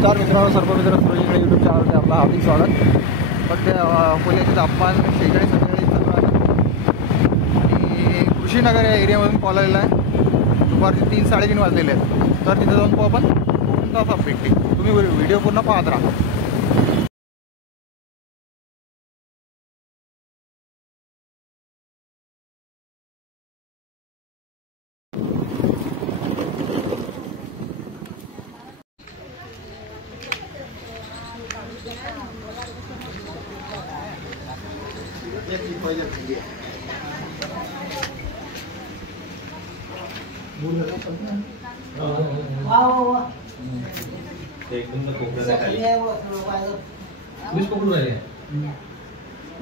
नमस्कार मित्रांनो, सर्व मित्र सुरजीकडे यूट्यूब चॅनलमध्ये आपलं हार्दिक स्वागत. पण ते अकोल्याचे तापमान शेकडे संध्याकाळी चालू आहे आणि कृषीनगर या एरियामधून कॉल आलेला आहे. दुपारचे 3-3:30 वाजलेले आहेत. तर तिथे जाऊन पाहू आपण कोणता अपडेट. तुम्ही व्हिडिओ पूर्ण पाहत राहा.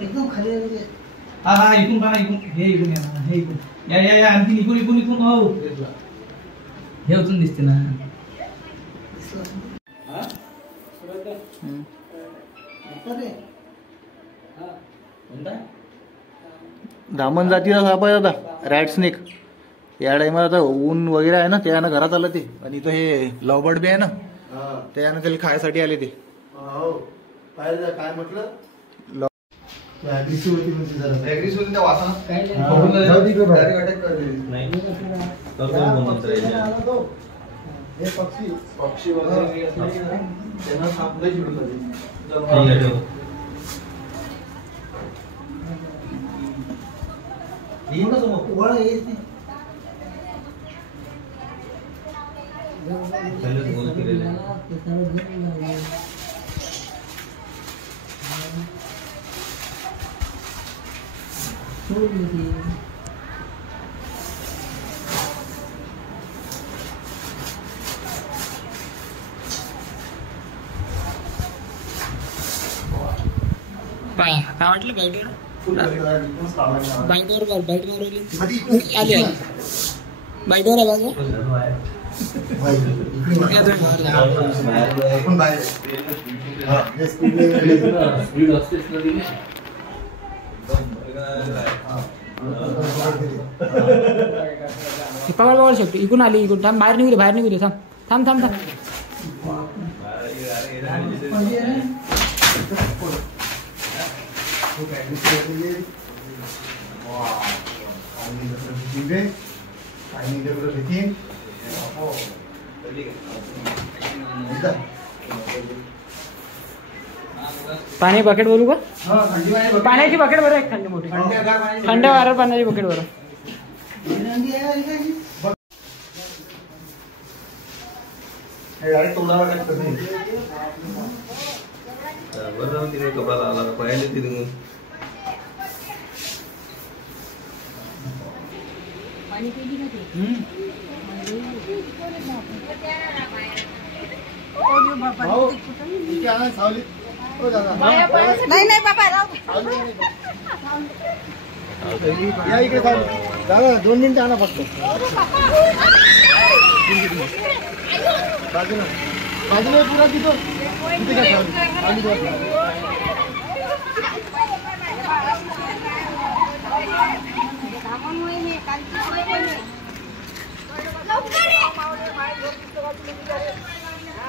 एकदम खाली हा इकडून पहा, इकडून हे इकडून या, हे इकडून या आणखी इकडून हो हे उचलून दिसते ना. धामण जातीचा साप आहे आता, रॅट स्नेक. या टाइमात आता ऊन वगैरे आहे ना, त्यानं घरात आलं ते. आणि इथं हे लवबर्ड बी आहे ना, त्यानं त्याला खायसाठी आले ते. काय म्हटलं पक्षी वगैरे त्यांना सापडे चिडून काय म्हटलं बाईटवर पकड शकतो. इकडून आली, इकडून थांब, बाहेर निघू दे थांब. पाणी बकेट बोलू का? पाण्याची बकेट बरं, एक थंडी मोठी थंड वारा पाण्याची बकेट बरं. नाही बाबा या इकडे दादा 2 मिनिटं आणा फक्त. बाजूला पुरा तिथं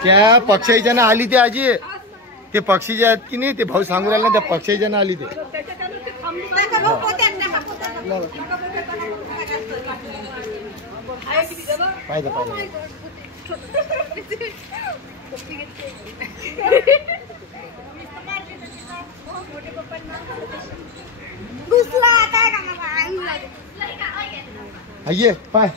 त्या पक्षाच्या ना आली ते आजी. ते पक्षी जे आहेत की नाही, ते भाऊ सांगू राहिले ना, त्या पक्षाच्या ना आली ते. पाहिजे पाय